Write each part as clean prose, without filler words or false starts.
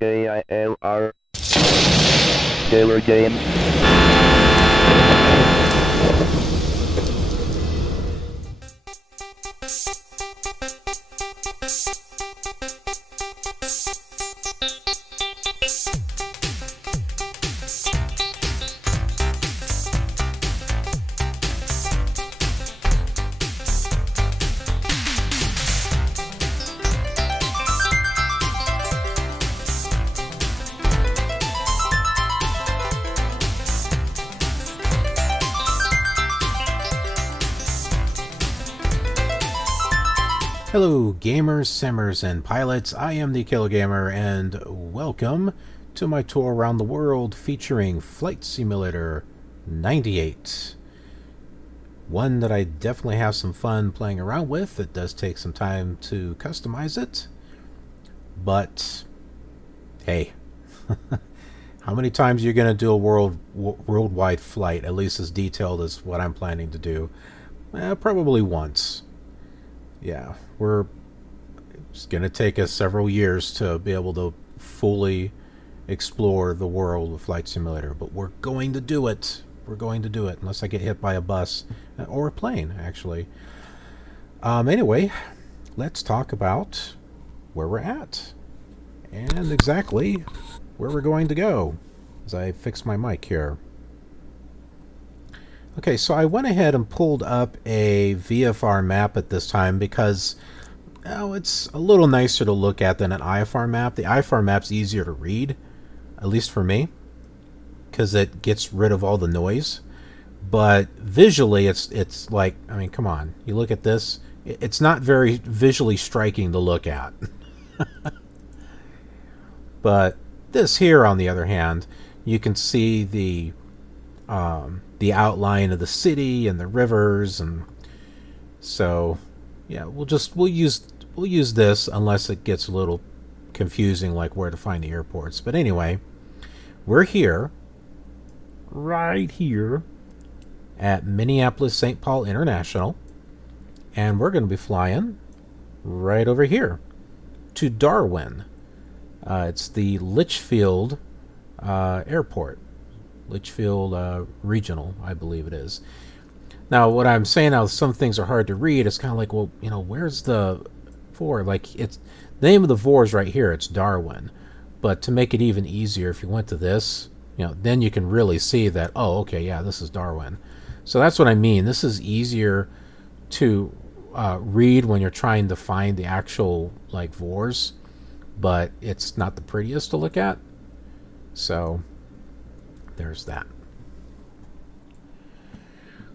KILR. Killer Games. Hello gamers, simmers, and pilots. I am the Killer Gamer, and welcome to my tour around the world featuring Flight Simulator 98. One that I definitely have some fun playing around with. It does take some time to customize it, but hey, how many times are you going to do a worldwide flight, at least as detailed as what I'm planning to do? Probably once. Yeah, it's going to take us several years to be able to fully explore the world of Flight Simulator, but we're going to do it. We're going to do it, unless I get hit by a bus or a plane, actually. Anyway, let's talk about where we're at and exactly where we're going to go as I fix my mic here. Okay, so I went ahead and pulled up a VFR map at this time because it's a little nicer to look at than an IFR map. The IFR map's easier to read, at least for me, because it gets rid of all the noise. But visually, it's like, I mean, come on. You look at this, it's not very visually striking to look at. But this here, on the other hand, you can see the outline of the city and the rivers, and so yeah, we'll use this unless it gets a little confusing, like where to find the airports. But anyway, we're here, right here at Minneapolis-St. Paul International, and we're going to be flying right over here to Darwin. It's the Litchfield airport. Litchfield Regional, I believe it is. Now, what I'm saying now, some things are hard to read. It's kind of like, well, you know, where's the VOR? Like, it's the name of the VOR is right here. It's Darwin. But to make it even easier, if you went to this, you know, then you can really see that, oh, okay, yeah, this is Darwin. So that's what I mean. This is easier to read when you're trying to find the actual, like, VORs, but it's not the prettiest to look at. So there's that.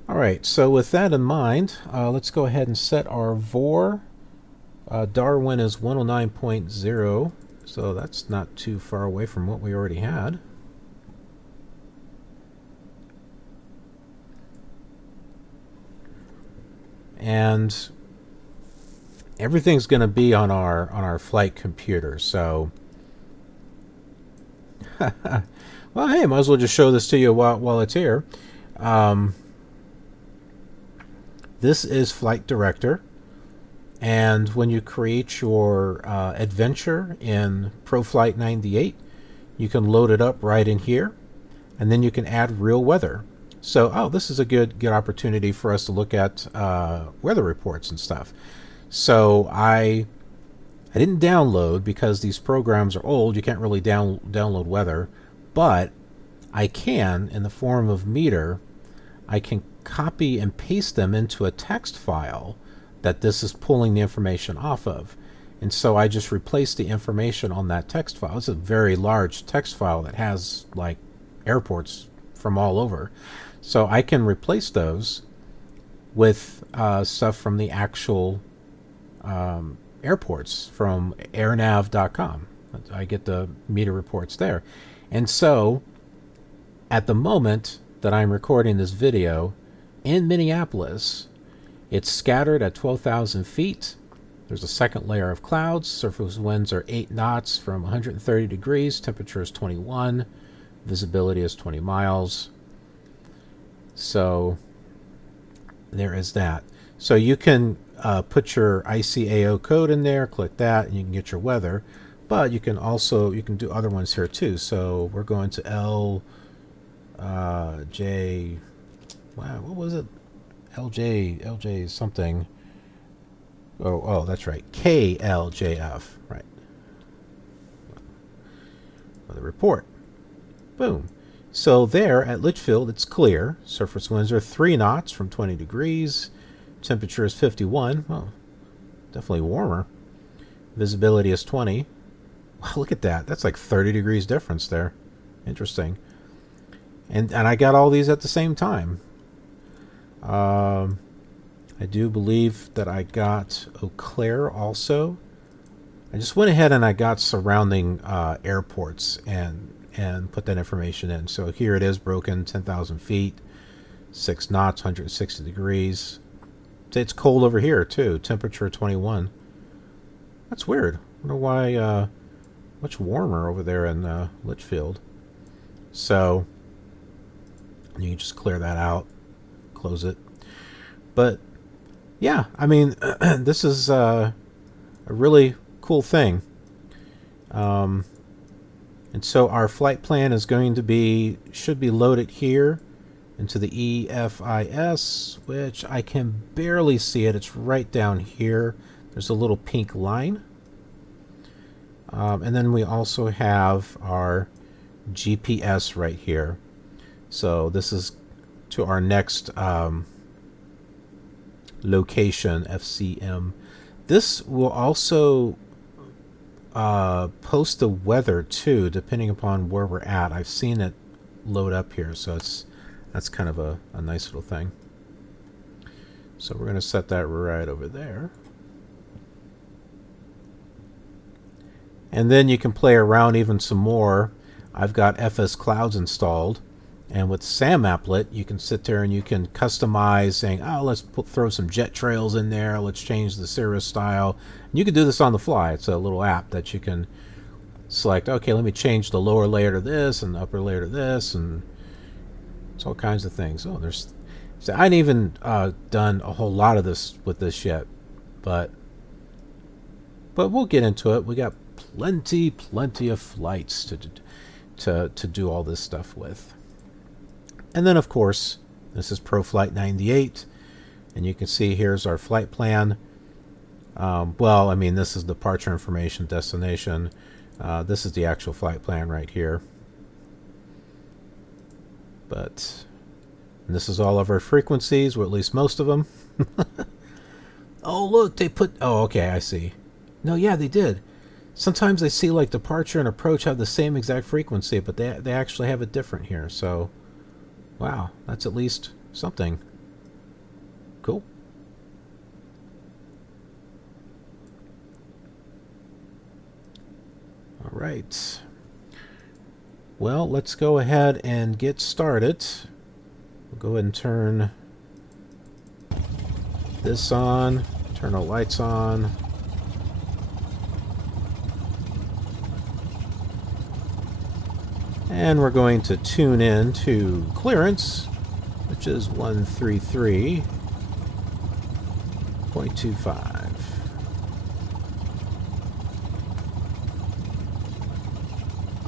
Alright, so with that in mind, let's go ahead and set our VOR. Darwin is 109.0, so that's not too far away from what we already had. And everything's going to be on our flight computer, so well, hey, might as well just show this to you while it's here. This is Flight Director, and when you create your adventure in ProFlight 98, you can load it up right in here, and then you can add real weather. So, this is a good opportunity for us to look at weather reports and stuff. So I didn't download, because these programs are old. You can't really download weather. But I can, in the form of meter, I can copy and paste them into a text file that this is pulling the information off of. And so I just replace the information on that text file. It's a very large text file that has, like, airports from all over. So I can replace those with stuff from the actual airports from airnav.com. I get the meter reports there. And so, at the moment that I'm recording this video, in Minneapolis, it's scattered at 12,000 feet. There's a second layer of clouds. Surface winds are 8 knots from 130 degrees. Temperature is 21. Visibility is 20 miles. So, there is that. So you can put your ICAO code in there, click that, and you can get your weather. But you can do other ones here too. So we're going to J. Wow, what was it? LJ something. Oh, that's right. KLJF, right. The report. Boom. So there at Litchfield, it's clear. Surface winds are 3 knots from 20 degrees. Temperature is 51. Well, definitely warmer. Visibility is 20. Wow, look at that. That's like 30 degrees difference there. Interesting. And I got all these at the same time. I do believe that I got Eau Claire also. I just went ahead and I got surrounding airports and put that information in. So here it is, broken, 10,000 feet, 6 knots, 160 degrees. It's cold over here too. Temperature 21. That's weird. I wonder why much warmer over there in Litchfield. So you can just clear that out, close it. But yeah, I mean, this is a really cool thing. And so our flight plan is going to be, should be loaded here into the EFIS, which I can barely see it. It's right down here. There's a little pink line. And then we also have our GPS right here. So this is to our next location, FCM. This will also post the weather too, depending upon where we're at. I've seen it load up here, so that's kind of a nice little thing. So we're going to set that right over there. And then you can play around even some more. I've got FS Clouds installed. And with SAM applet, you can sit there and you can customize, saying, oh, let's throw some jet trails in there. Let's change the cirrus style. And you can do this on the fly. It's a little app that you can select, okay, let me change the lower layer to this and the upper layer to this. And it's all kinds of things. Oh, there's... So I hadn't even done a whole lot of this with this yet. But we'll get into it. We got plenty of flights to do all this stuff with. And then, of course, this is ProFlight 98, and you can see here's our flight plan. Well, I mean, this is departure information, destination. This is the actual flight plan right here. But this is all of our frequencies, or at least most of them. Oh, look, they put... Oh, okay, I see. No, yeah, they did. Sometimes I see, like, departure and approach have the same exact frequency, but they actually have it different here, so... Wow, that's at least something. Cool. All right. Well, let's go ahead and get started. We'll go ahead and turn this on, turn our lights on. And we're going to tune in to clearance, which is 133.25.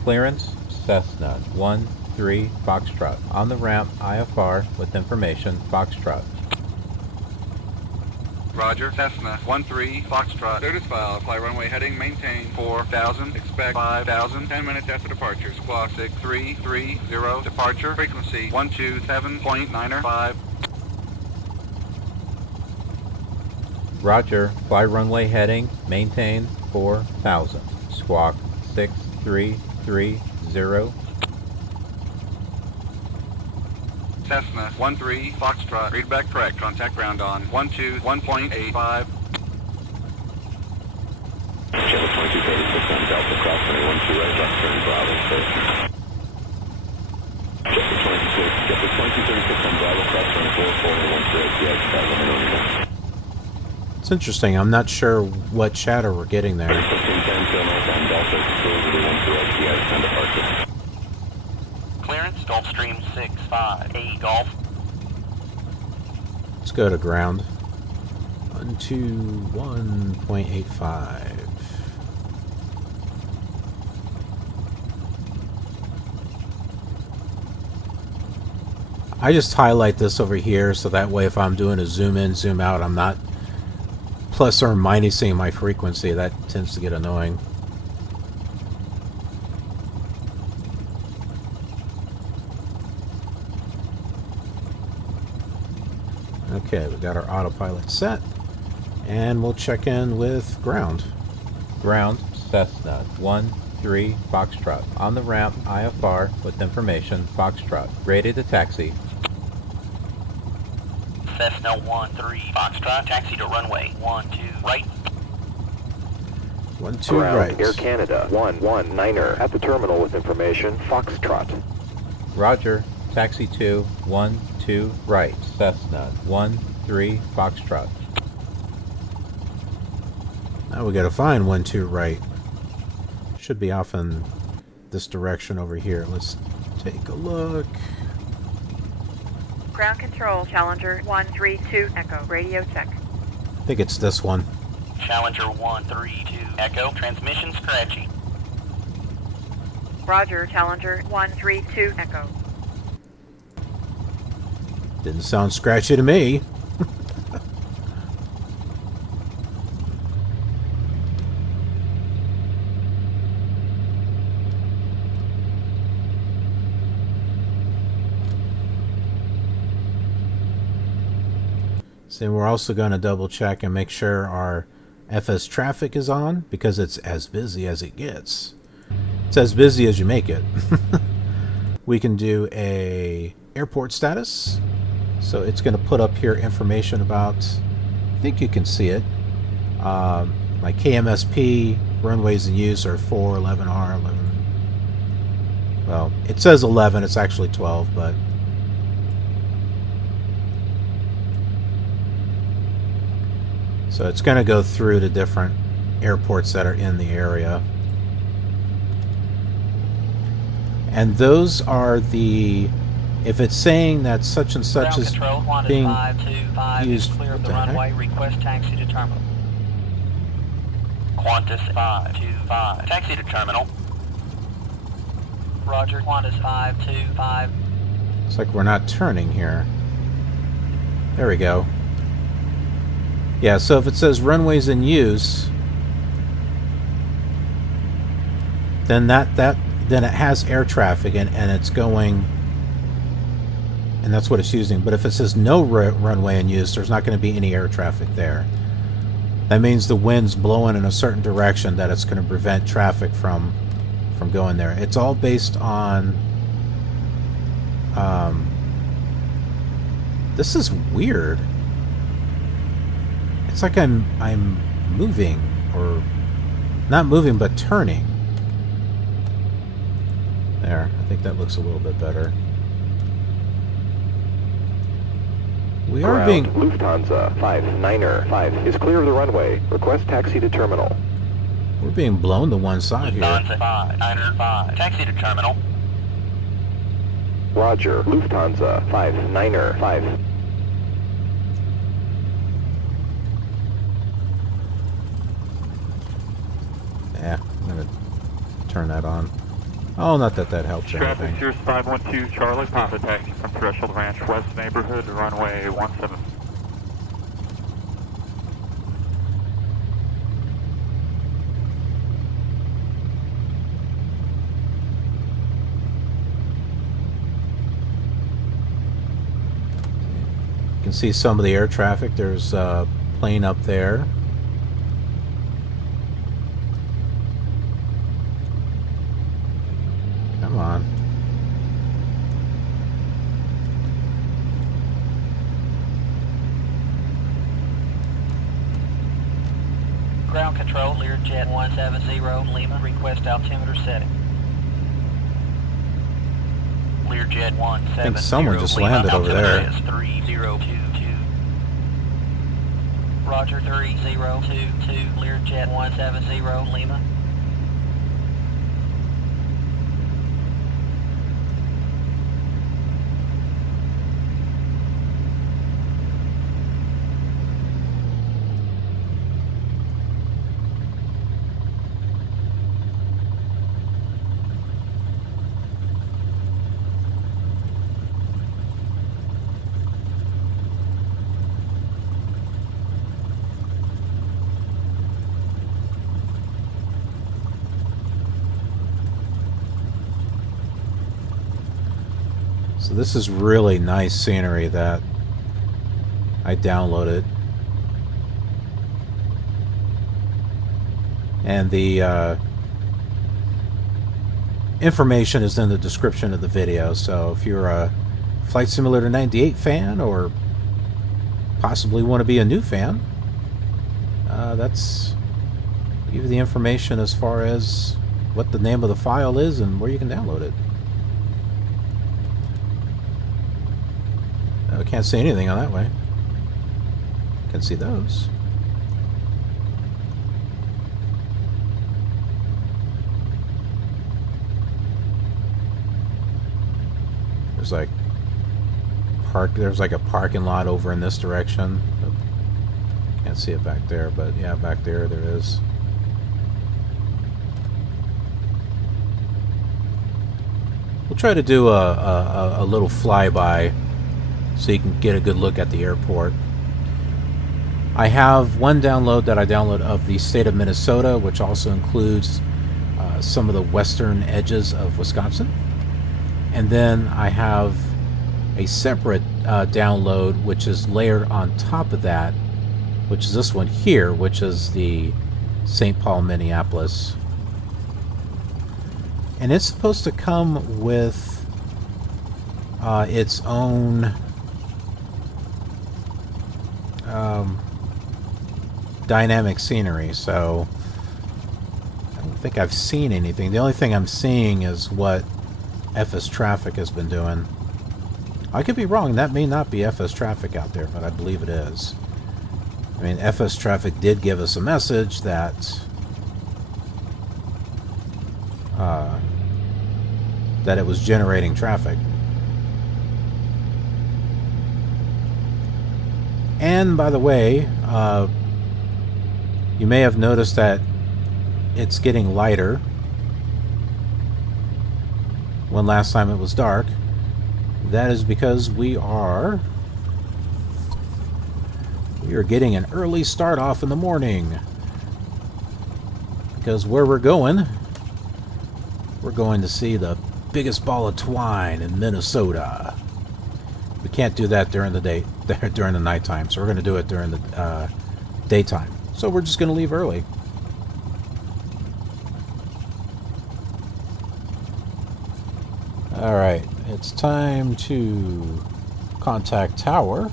Clearance, Cessna 13 Foxtrot. On the ramp, IFR with information, Foxtrot. Roger, Cessna 13 Foxtrot. Notice filed. Fly runway heading, maintain 4,000. Expect 5,000. 10 minutes after departure. Squawk 6330. Departure. Frequency 127.905. Roger, fly runway heading, maintain 4,000. Squawk 6330. Cessna 13 Foxtrot. Readback correct. Contact ground on 121.85. Channel 2236 on Delta, cross 212 right, left turn Bravo, sir. Chapter 2236 on Bravo, cross 24 412 ATX, It's interesting. I'm not sure what chatter we're getting there. 1510 north on Delta, cruise 12 ATX, on departure. Clearance, Gulfstream 65A Golf. Let's go to ground. 121.85. I just highlight this over here so that way if I'm doing a zoom in, zoom out, I'm not plus or minusing my frequency. That tends to get annoying. Okay, we got our autopilot set, and we'll check in with ground. Ground, Cessna 1-3 Foxtrot. On the ramp, IFR with information, Foxtrot. Rated to taxi. Cessna 1-3 Foxtrot, taxi to runway 12 right. 12 Ground, right. Air Canada 119er at the terminal with information, Foxtrot. Roger, taxi to 12 right. Cessna 1-3 Foxtrot. Now we gotta find 12 right. Should be off in this direction over here. Let's take a look. Ground control, Challenger 132 Echo, radio check. I think it's this one. Challenger 132 Echo, transmission scratchy. Roger, Challenger 132 Echo. Didn't sound scratchy to me. So we're also going to double check and make sure our FSTraffic is on, because it's as busy as it gets. It's as busy as you make it. We can do a airport status. So it's going to put up here information about, I think you can see it, my KMSP runways in use are 4, 11R, 11. Well, it says 11, it's actually 12, but so it's going to go through the different airports that are in the area. And those are the, if it's saying that such and such Ground is control, Qantas being 525 used, is clear of what the the heck? runway, request taxi to terminal. Qantas 525, taxi to terminal. Roger, Qantas 525. It's like we're not turning here. There we go. Yeah, so if it says runways in use, then then it has air traffic and it's going, and that's what it's using. But if it says no runway in use, there's not going to be any air traffic there. That means the wind's blowing in a certain direction that it's going to prevent traffic from going there. It's all based on this is weird. It's like I'm moving, or not moving but turning. There, I think that looks a little bit better. We are Ground, being Lufthansa 59er 5 is clear of the runway. Request taxi to terminal. we're being blown to one side here. Lufthansa 595, taxi to terminal. Roger, Lufthansa 59er 5. Yeah, I'm gonna turn that on. Oh, not that that helps or Traffic anything. Sears 512 Charlie, Papa taxi from Threshold Ranch West neighborhood, runway 17. You can see some of the air traffic. There's a plane up there. Come on. Ground control, Learjet 170 Lima, request altimeter setting. Learjet 170 I think someone just Lima, landed over altimeter there. is 3022. Roger, 3022, Learjet 170 Lima. So this is really nice scenery that I downloaded. And the information is in the description of the video. So if you're a Flight Simulator 98 fan or possibly want to be a new fan, that's give you the information as far as what the name of the file is and where you can download it. I can't see anything on that way. Can see those. There's like a parking lot over in this direction. Can't see it back there, but yeah, back there is. We'll try to do a little flyby so you can get a good look at the airport. I have one download that I download of the state of Minnesota, which also includes some of the western edges of Wisconsin. And then I have a separate download which is layered on top of that, which is this one here, which is the St. Paul, Minneapolis. And it's supposed to come with its own dynamic scenery, so I don't think I've seen anything. The only thing I'm seeing is what FSTraffic has been doing. I could be wrong. That may not be FSTraffic out there, but I believe it is. I mean, FSTraffic did give us a message that that it was generating traffic. And by the way, you may have noticed that it's getting lighter when last time it was dark. That is because we are getting an early start off in the morning. Because where we're going to see the biggest ball of twine in Minnesota. We can't do that during the day, during the nighttime, so we're going to do it during the daytime. So we're just going to leave early. All right, it's time to contact tower.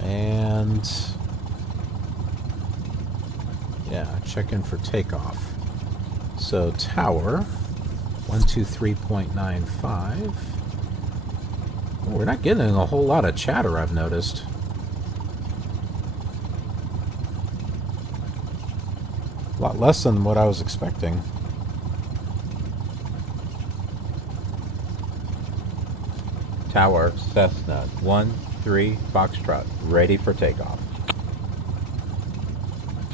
And yeah, check in for takeoff. So tower 123.95. Oh, we're not getting a whole lot of chatter, I've noticed. A lot less than what I was expecting. Tower, Cessna 13 Foxtrot, ready for takeoff.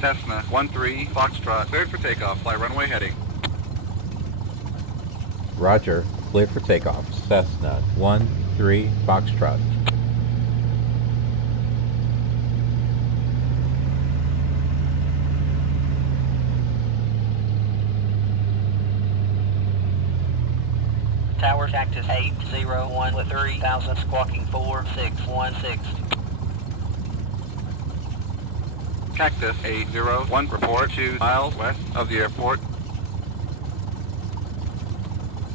Cessna 13 Foxtrot, cleared for takeoff. Fly runway heading. Roger, cleared for takeoff. Cessna 13 Foxtrot. Tower Cactus 801 with 3000 squawking 4616. Cactus 801, report 2 miles west of the airport.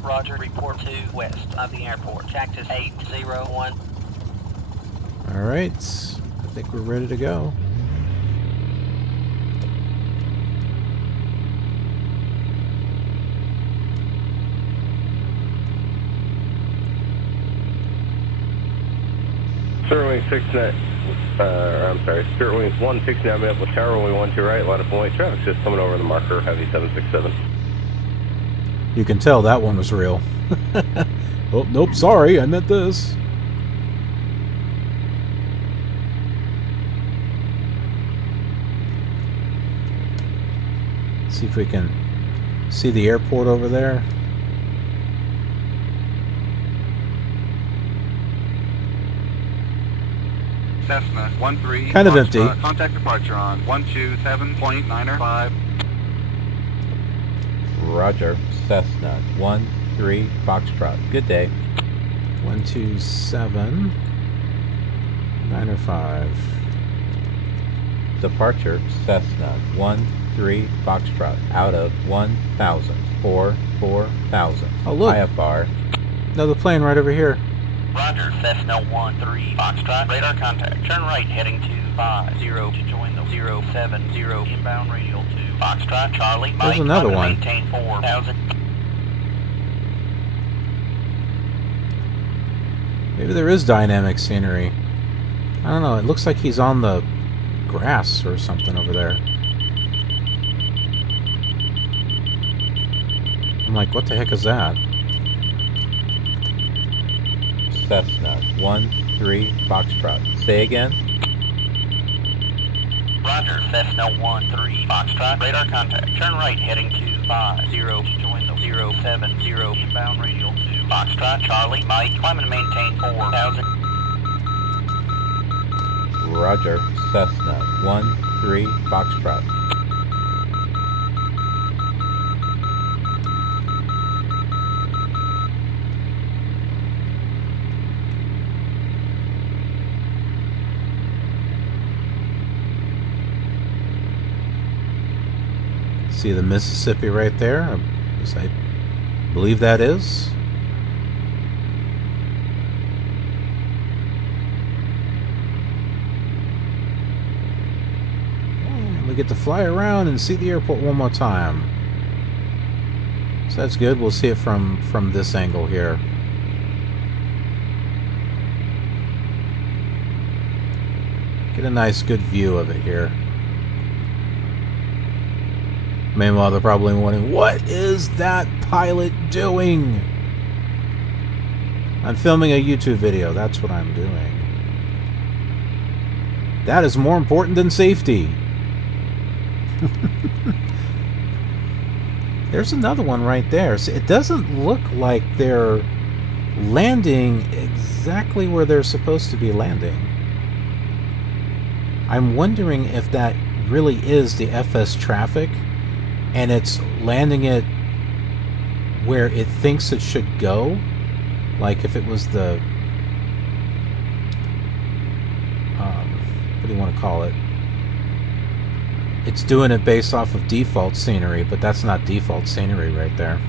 Roger, report 2 west of the airport. Cactus 801. All right, I think we're ready to go. Spirit Wing 69, I'm sorry, Spirit Wings 169 up with tower, runway 12 right, line up and wait, traffic's just coming over the marker, heavy 767. You can tell that one was real. Oh, nope, sorry, I meant this. See if we can see the airport over there. Cessna 13 Kind of Foxtrot, empty. Contact departure on 127.905. Roger, Cessna 13 Foxtrot. Good day. 127 905. Departure Cessna 13 Foxtrot out of 1000. 4000. Oh, look. IFR. Another plane right over here. Roger, Cessna 13 Foxtrot, radar contact. Turn right heading to 50 to join the 070 inbound radial to Foxtrot, Charlie, Mike. There's another one. Maintain 4000. Maybe there is dynamic scenery. I don't know. It looks like he's on the grass or something over there. I'm like, what the heck is that? Cessna 13 Foxtrot. Say again. Roger, Cessna 13 Foxtrot, radar contact. Turn right heading to 50 to join the 070 inbound radial to Foxtrot, Charlie, Mike. Climb and maintain 4000. Roger, Cessna 13 Foxtrot. See the Mississippi right there? I believe that is. And we get to fly around and see the airport one more time. So that's good. We'll see it from this angle here. Get a nice good view of it here. Meanwhile, they're probably wondering, what is that pilot doing? I'm filming a YouTube video. That's what I'm doing. That is more important than safety. There's another one right there. So it doesn't look like they're landing exactly where they're supposed to be landing. I'm wondering if that really is the FSTraffic, and it's landing it where it thinks it should go. Like if it was the what do you want to call it? It's doing it based off of default scenery, but that's not default scenery right there.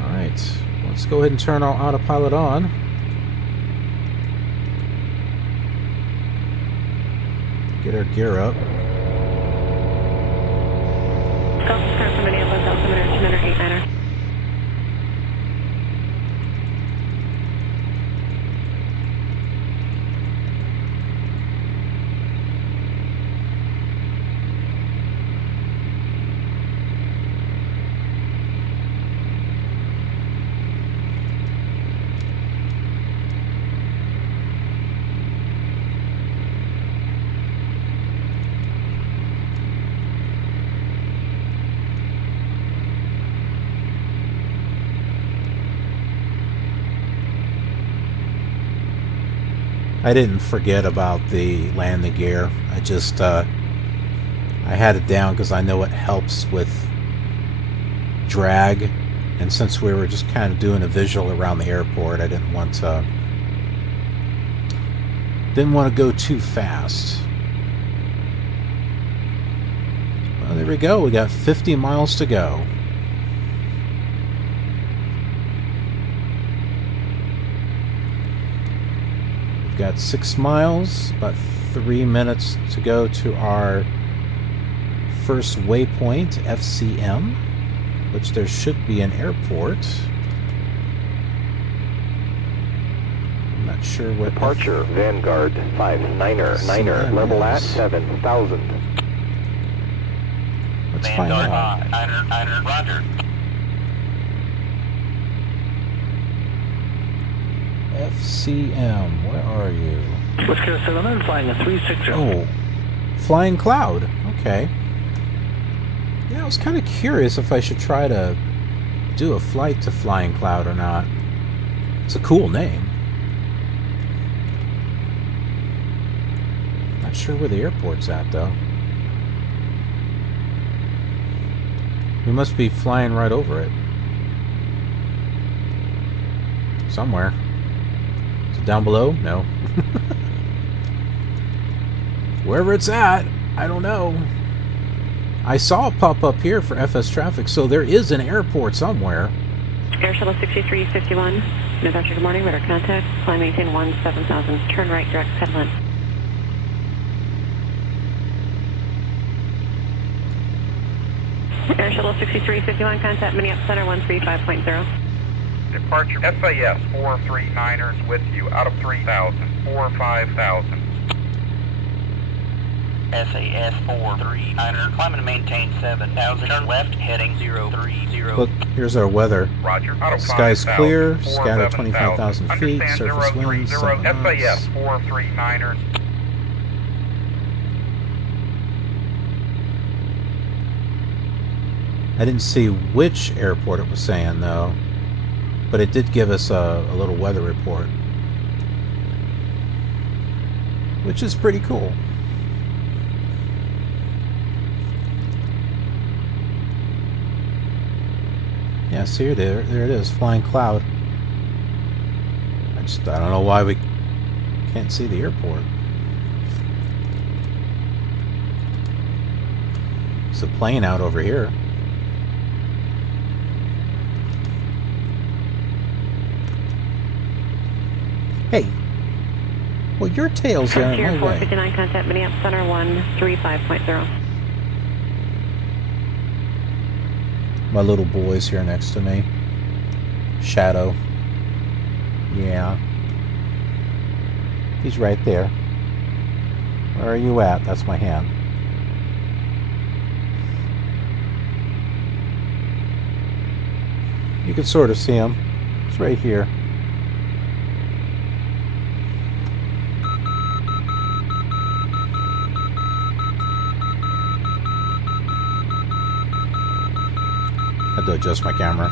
Alright, let's go ahead and turn our autopilot on. Get our gear up. Go, start from Minneapolis, altimeter 89er. I didn't forget about the landing gear. I just I had it down because I know it helps with drag, and since we were just kind of doing a visual around the airport, I didn't want to go too fast. Well, there we go. We got 50 miles to go. We've got 6 miles, about 3 minutes to go to our first waypoint, FCM, which there should be an airport. I'm not sure what... Departure, Vanguard, 59er, level at 7,000. Let's find out. Vanguard 5, roger. FCM, where are you? Whiskey 7 flying a 360. Oh, Flying Cloud. Okay. Yeah, I was kind of curious if I should try to do a flight to Flying Cloud or not. It's a cool name. Not sure where the airport's at, though. We must be flying right over it. Somewhere. Is it down below? No. Wherever it's at, I don't know. I saw it pop up here for FSTraffic, so there is an airport somewhere. Air Shuttle 6351, November, good morning, radar contact, climb maintain 17,000, turn right, direct headland. Air Shuttle 6351, contact Minneapolis Center 135.0. Departure SAS 439ers with you out of 3,000, 5,000. SAS 439er, climb and maintain 7,000, turn left, heading 030. Look, here's our weather. Roger, out of Sky's 5,000, clear, 4, scat at 7,000. 25,000 feet, Understand, surface winds 7 knots. SAS 439ers. I didn't see which airport it was saying, though. But it did give us a little weather report. Which is pretty cool. Yeah, see, there it is, flying cloud. I don't know why we can't see the airport. There's a plane out over here. Hey, well, your tail's there in my way. 459, contact Minneapolis Center 135.0. My little boy's here next to me. Shadow. Yeah. He's right there. Where are you at? That's my hand. You can sort of see him. He's right here. Had to adjust my camera.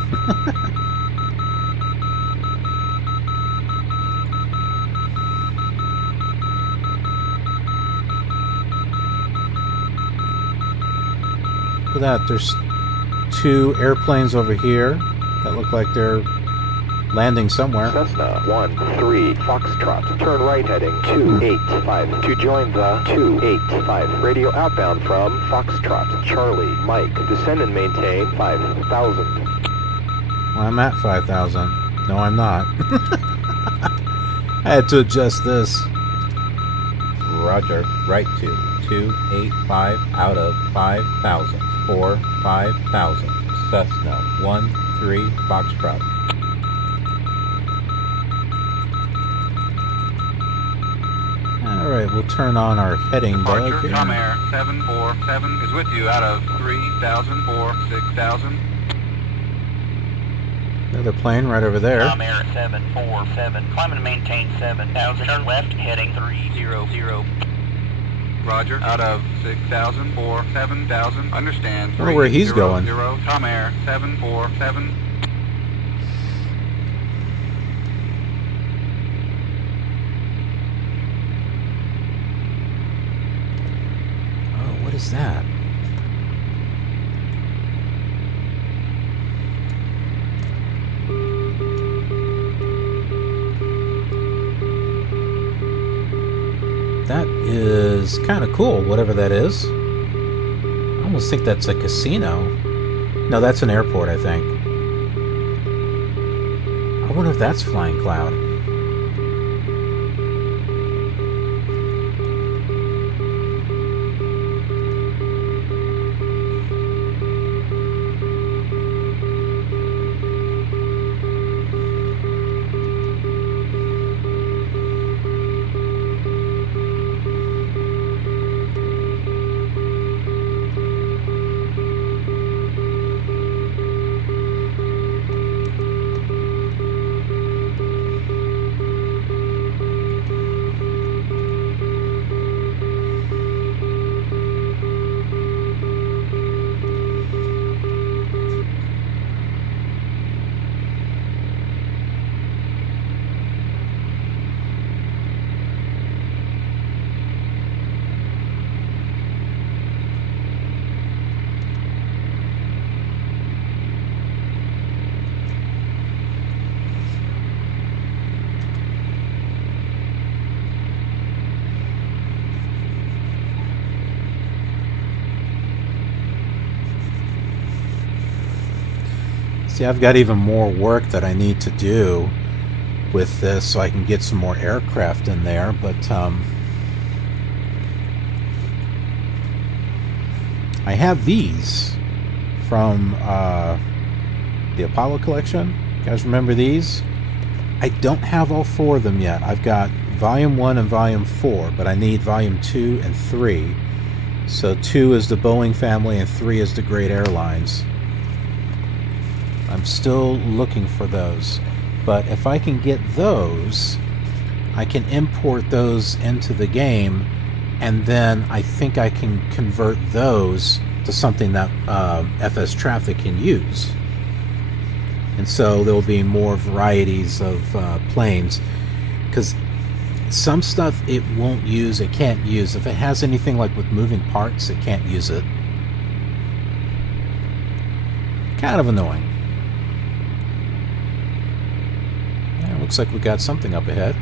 Look at that. There's 2 airplanes over here that look like they're landing somewhere. Cessna 13 Foxtrot, turn right heading 285 to join the 285. Radio outbound from Foxtrot, Charlie, Mike, descend and maintain 5,000. Well, I'm at 5,000. No, I'm not. I had to adjust this. Roger, right to 285 out of 5,000, 5,000, Cessna 13 Foxtrot. Alright, we'll turn on our heading bug Departure, here. Comair 747 is with you out of 3,000, 6,000. Another plane right over there. Comair 747, climb and maintain 7,000, turn left, heading 300. Roger, out of 6,000, 7,000, understand. I wonder where he's going. Comair 747. What is that? That is kind of cool, whatever that is. I almost think that's a casino. No, that's an airport, I think. I wonder if that's Flying Cloud. See, I've got even more work that I need to do with this so I can get some more aircraft in there, but I have these from the Apollo collection. You guys remember these? I don't have all 4 of them yet. I've got Volume 1 and Volume 4, but I need Volume 2 and 3. So 2 is the Boeing family and 3 is the Great Airlines. I'm still looking for those. But if I can get those, I can import those into the game, and then I think I can convert those to something that FSTraffic can use. And so there will be more varieties of planes, because some stuff it won't use, it can't use. If it has anything like with moving parts, it can't use it. Kind of annoying. Yeah, looks like we got something up ahead.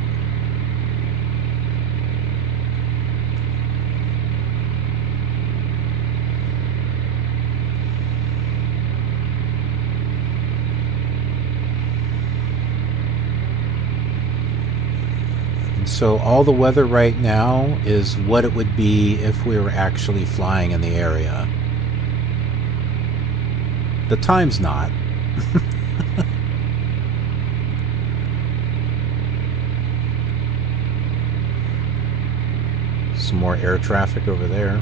So all the weather right now is what it would be if we were actually flying in the area. The time's not. Some more air traffic over there.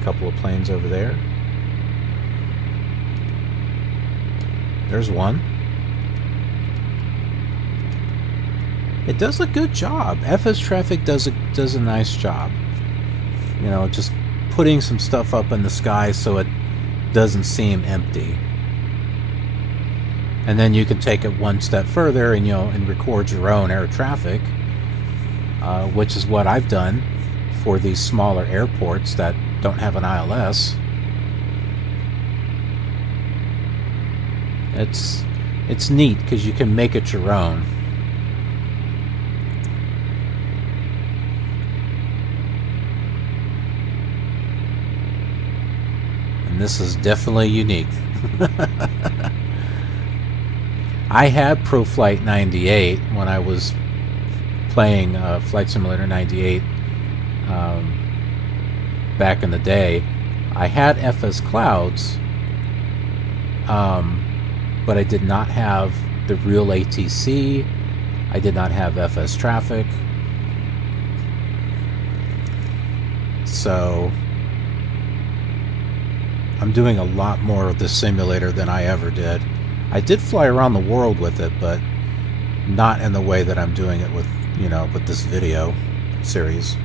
A couple of planes over there. There's one. It does a good job. FSTraffic does a nice job. You know, just putting some stuff up in the sky so it doesn't seem empty. And then you can take it one step further and and record your own air traffic, which is what I've done for these smaller airports that don't have an ILS. It's neat because you can make it your own. And this is definitely unique. I had ProFlight 98 when I was playing Flight Simulator 98 back in the day. I had FS Clouds, but I did not have the RealATC. I did not have FSTraffic. So I'm doing a lot more of this simulator than I ever did. I did fly around the world with it, but not in the way that I'm doing it with, with this video series.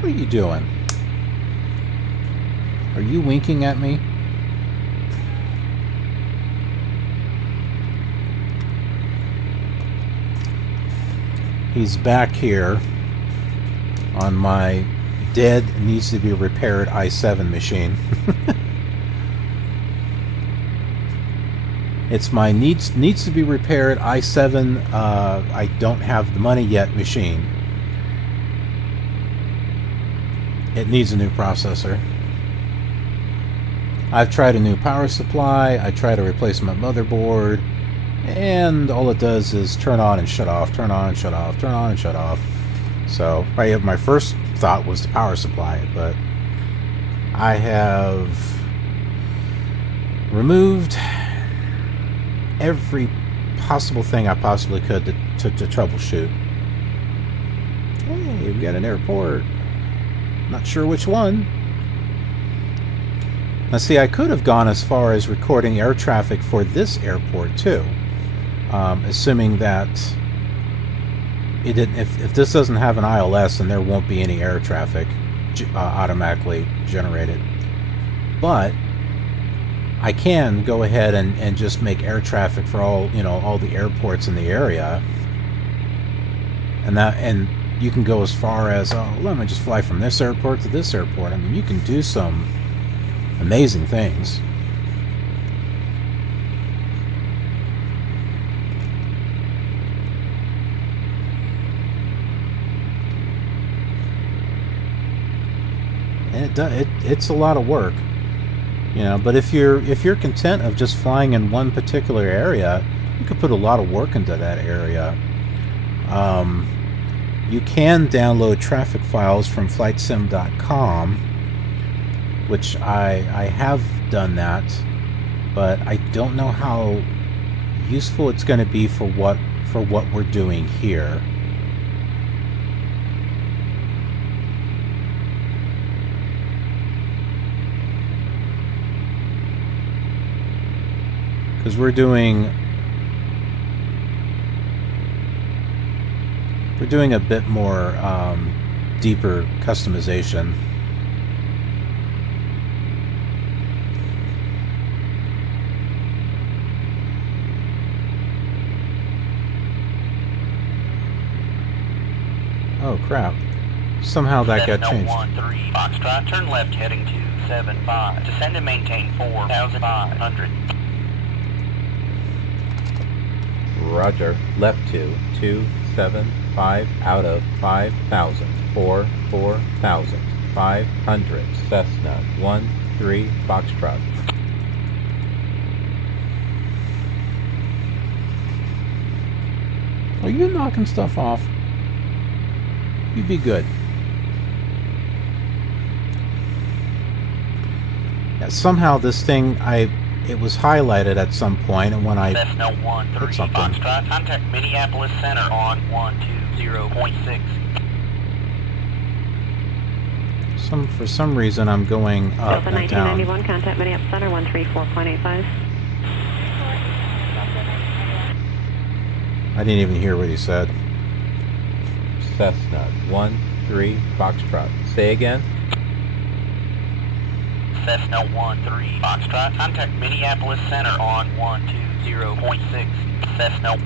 What are you doing? Are you winking at me? He's back here on my dead, needs to be repaired i7 machine. It's my needs to be repaired i7 I don't have the money yet machine. It needs a new processor. I've tried a new power supply, I tried to replace my motherboard, and all it does is turn on and shut off, turn on and shut off, turn on and shut off. So my first thought was to power supply it, but I have removed every possible thing I possibly could to troubleshoot. Hey, we got an airport. Not sure which one. Now see, I could have gone as far as recording air traffic for this airport too, assuming that it didn't. If this doesn't have an ILS, then there won't be any air traffic automatically generated. But I can go ahead and just make air traffic for all the airports in the area, and you can go as far as, oh, let me just fly from this airport to this airport. I mean, you can do some amazing things. And it's a lot of work, but if you're content of just flying in one particular area, you could put a lot of work into that area. You can download traffic files from flightsim.com, which I have done that, but I don't know how useful it's going to be for what we're doing here. Because we're doing a bit more deeper customization. Oh crap. Somehow that got changed. 713 Foxtrot, turn left heading 275. Descend and maintain 4,500. Roger. Left 275 out of 5,000. 4,000. 500. Cessna 13 Foxtrot. Are you knocking stuff off? You'd be good. Yeah, somehow this thing, it was highlighted at some point, and when I Cessna 13 Foxtrot, contact Minneapolis-St on 120.6. For some reason I'm going up Delta and down. 1991, contact Minneapolis-St 134.85. I didn't even hear what he said. Cessna 13 Foxtrot. Say again. Cessna 13 Foxtrot, contact Minneapolis-St on 120.6. Cessna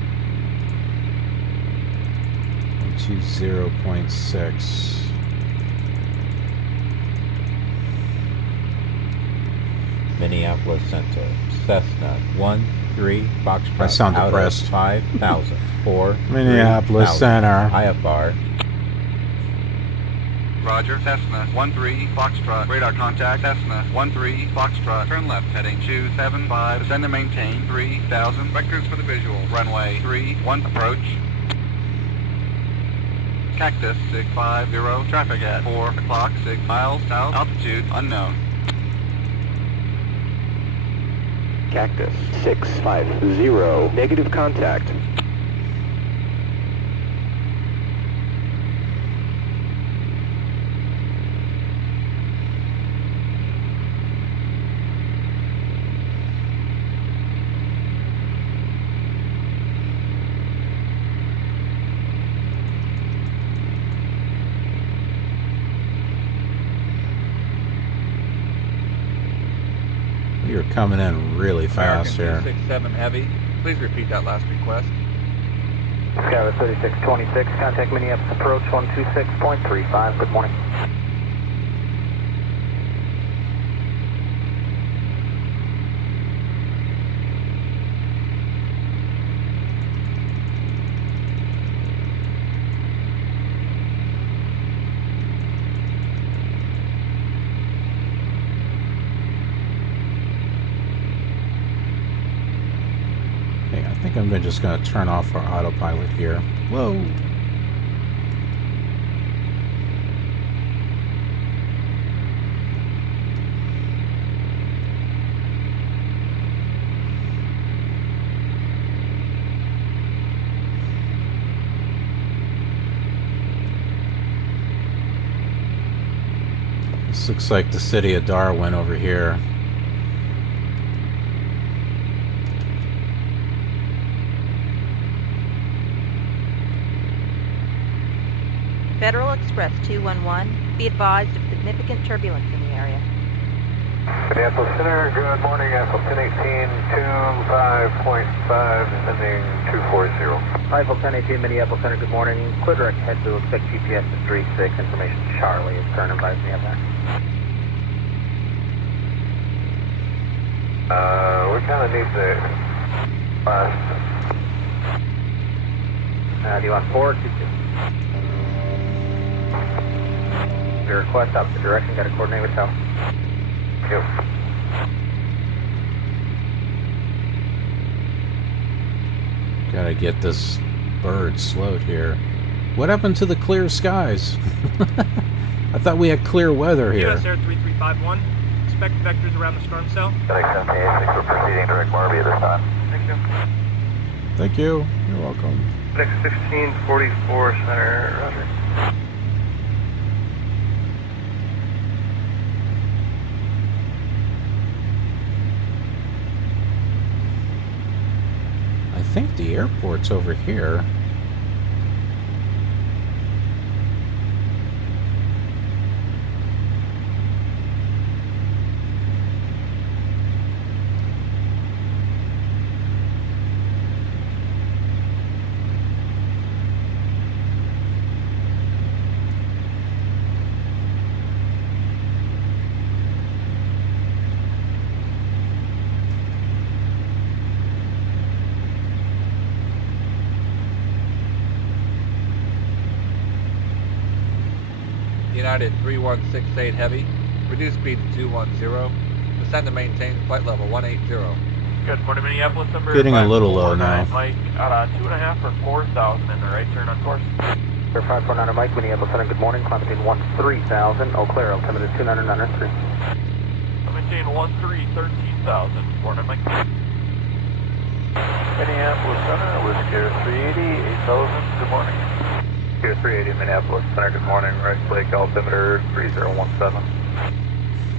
120.6. Minneapolis Center. Cessna 13 Foxtrot. I sound out depressed. Of 5,000. 4 Minneapolis Center. IFR. Roger, Cessna 13 Foxtrot. Radar contact, Cessna 13 Foxtrot. Turn left heading 275. Descend and maintain 3,000. Vectors for the visual. Runway 31 approach. Cactus 650. Traffic at 4 o'clock. 6 miles south. Altitude unknown. Cactus 650. Negative contact. You're coming in really fast here. 267 Heavy. Please repeat that last request. Skyler 3626, contact Minneapolis approach 126.35. Good morning. I think I'm just going to turn off our autopilot here. Whoa. This looks like the city of Darwin over here. Federal Express 211, be advised of significant turbulence in the area. Minneapolis Center, good morning. Apple 1018, 25.5, sending 240. Apple 1018, Minneapolis Center, good morning. Clear direct head to expect GPS to 36. Information Charlie is current advise me of that. We kind of need the last. Do you want 4 or 2? Your request up the direction, got to coordinate with Tower. Yep. Gotta get this bird slowed here. What happened to the clear skies? I thought we had clear weather here. US Air 3351, expect vectors around the storm cell. Connection we're proceeding direct Marby at this time. Thank you. Thank you. You're welcome. Next 1644 center, roger. I think the airport's over here. United 3168 Heavy, reduce speed to 210, descend to maintain flight level 180. Good morning, Minneapolis. Number Getting a little low now. Mike, 2.5 or 4,000 in the right turn on course. 549 Mike, Minneapolis Center, good morning. Climb between 13,000. Eau Claire, altimeter 293. Maintain 13,000. Morning, Mike. Minneapolis Center, Whiskey Air 380, 8,000. Good morning. Air 380, Minneapolis Center, good morning. Right Lake, altimeter 3017.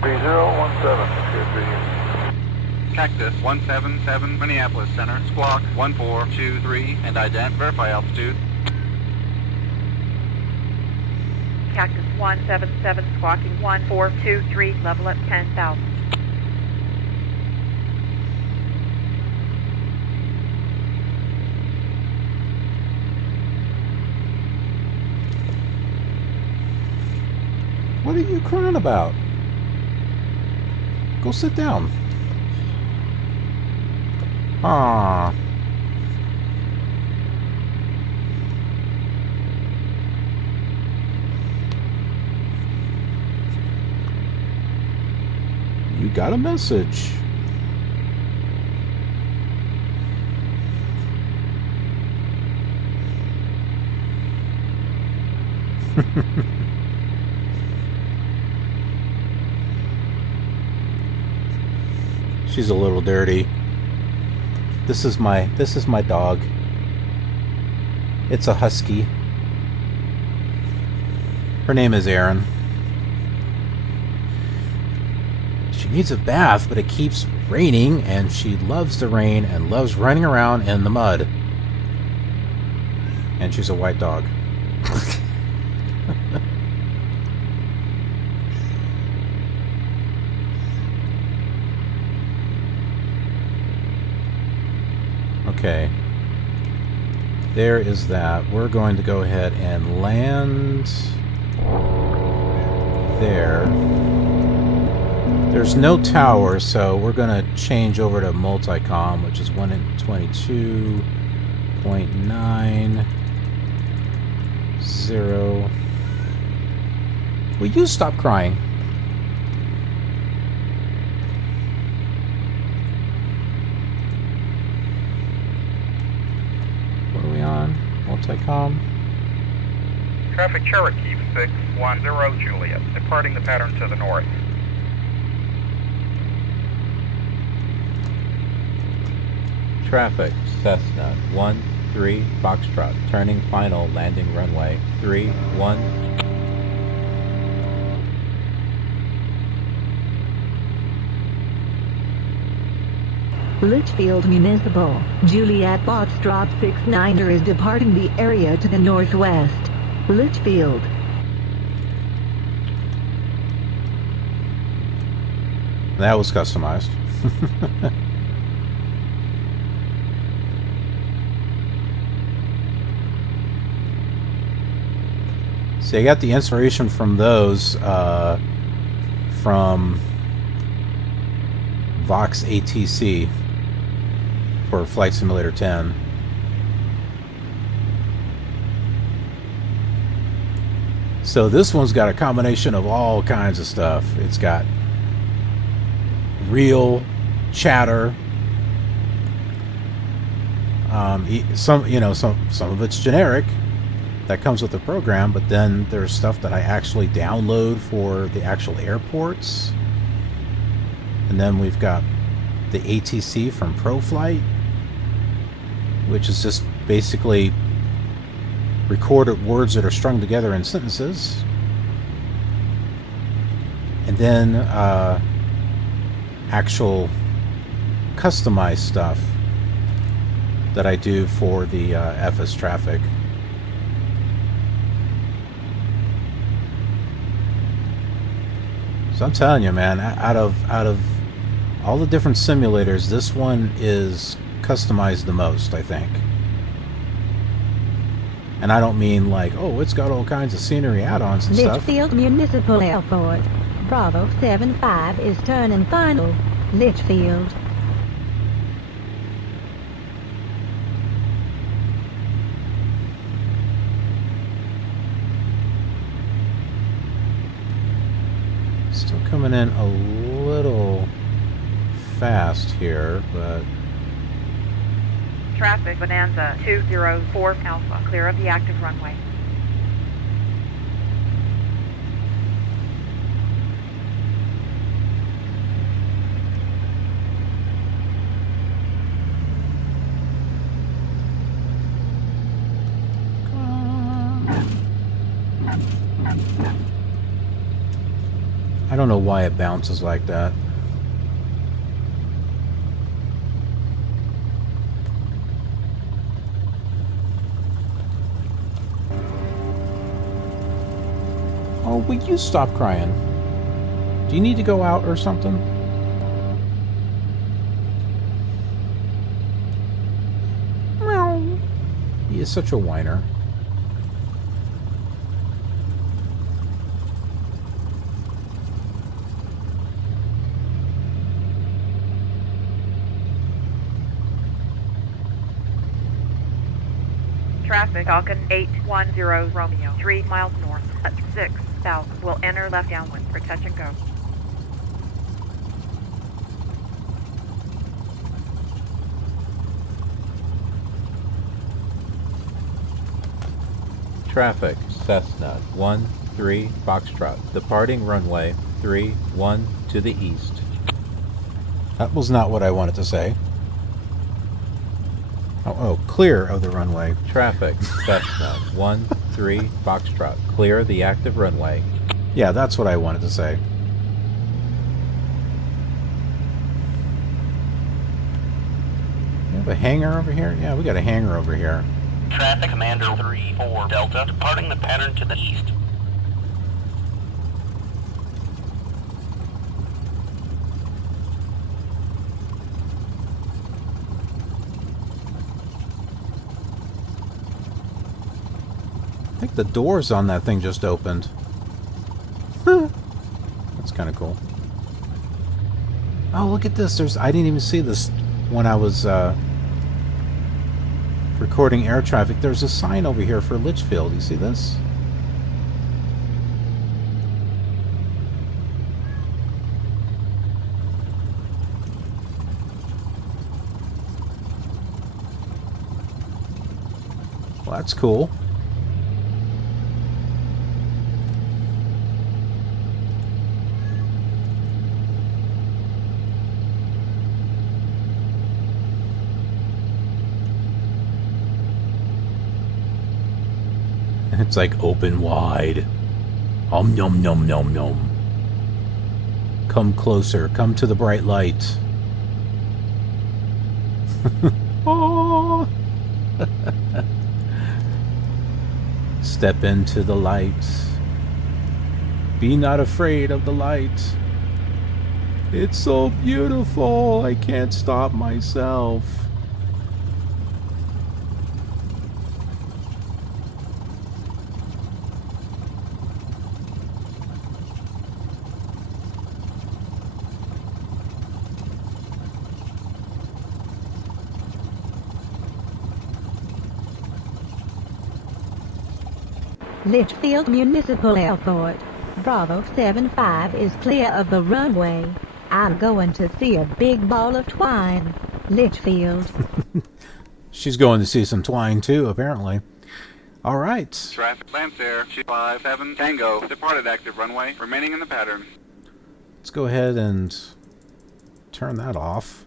3017, Whiskey Air 380. Cactus 177, Minneapolis Center, squawk 1423, and ident, verify altitude. Cactus 177, squawking 1423, level at 10,000. What are you crying about? Go sit down. Ah. You got a message. She's a little dirty. This is my dog. It's a husky. Her name is Erin. She needs a bath, but it keeps raining, and she loves the rain and loves running around in the mud. And she's a white dog. Okay. There is that. We're going to go ahead and land there. There's no tower, so we're going to change over to multicom, which is 122.90. Will you stop crying? What are we on? Multicom? Traffic Cherokee 610 Juliet, departing the pattern to the north. Traffic, Cessna 13 Foxtrot, turning final, landing runway 31. Litchfield Municipal, Juliet Foxtrot 69er is departing the area to the northwest. Litchfield. That was customized. See, I got the inspiration from those from Vox ATC for Flight Simulator 10. So this one's got a combination of all kinds of stuff. It's got real chatter. Some of it's generic that comes with the program, but then there's stuff that I actually download for the actual airports. And then we've got the ATC from ProFlight, which is just basically recorded words that are strung together in sentences. And then actual customized stuff that I do for the FSTraffic. So I'm telling you, man, out of all the different simulators, this one is customized the most, I think. And I don't mean like, oh, it's got all kinds of scenery add-ons and stuff. Litchfield Municipal Airport. Bravo 75 is turning final. Litchfield. Still coming in a little fast here, but... Traffic, Bonanza 204 Alpha, clear of the active runway. I don't know why it bounces like that. Oh, will you stop crying? Do you need to go out or something? Meow. He is such a whiner. Traffic, Falcon 810 Romeo, 3 miles north at 6 south. Will enter left downwind for touch and go. Traffic, Cessna 13 Foxtrot, departing runway 31 to the east. That was not what I wanted to say. Oh, clear of the runway. Traffic, Cessna 13 Foxtrot, clear the active runway. Yeah, that's what I wanted to say. We have a hangar over here? Yeah, we got a hangar over here. Traffic, Commander 34 Delta, departing the pattern to the east. I think the doors on that thing just opened. That's kind of cool. Oh, look at this. I didn't even see this when I was recording air traffic. There's a sign over here for Litchfield. You see this? Well, that's cool. It's like open wide. Nom nom nom nom. Come closer. Come to the bright light. Oh. Step into the light. Be not afraid of the light. It's so beautiful. I can't stop myself. Litchfield Municipal Airport. Bravo 75 is clear of the runway. I'm going to see a big ball of twine. Litchfield. She's going to see some twine too, apparently. All right. Traffic Lancer 257 Tango departed active runway, remaining in the pattern. Let's go ahead and turn that off.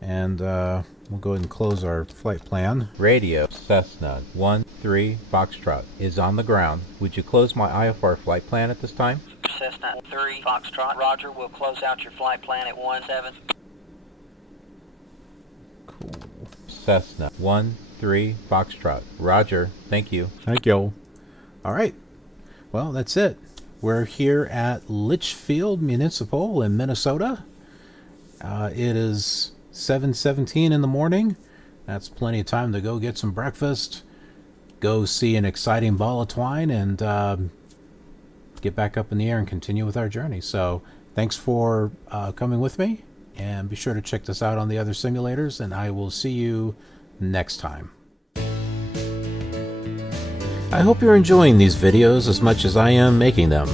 And we'll go ahead and close our flight plan. Radio Cessna 13 Foxtrot is on the ground. Would you close my IFR flight plan at this time? Cessna 3 Foxtrot, roger. We'll close out your flight plan at 17. Cool. Cessna 13 Foxtrot, roger. Thank you. Thank you. All right. Well, that's it. We're here at Litchfield Municipal in Minnesota. It is 7:17 in the morning. That's plenty of time to go get some breakfast, go see an exciting ball of twine, and get back up in the air and continue with our journey. So thanks for coming with me, and be sure to check this out on the other simulators, and I will see you next time. I hope you're enjoying these videos as much as I am making them.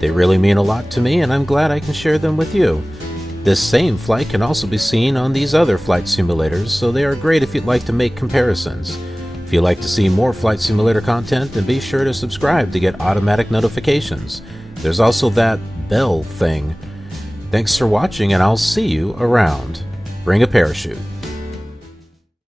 They really mean a lot to me, and I'm glad I can share them with you. This same flight can also be seen on these other flight simulators, so they are great if you'd like to make comparisons. If you'd like to see more flight simulator content, then be sure to subscribe to get automatic notifications. There's also that bell thing. Thanks for watching, and I'll see you around. Bring a parachute.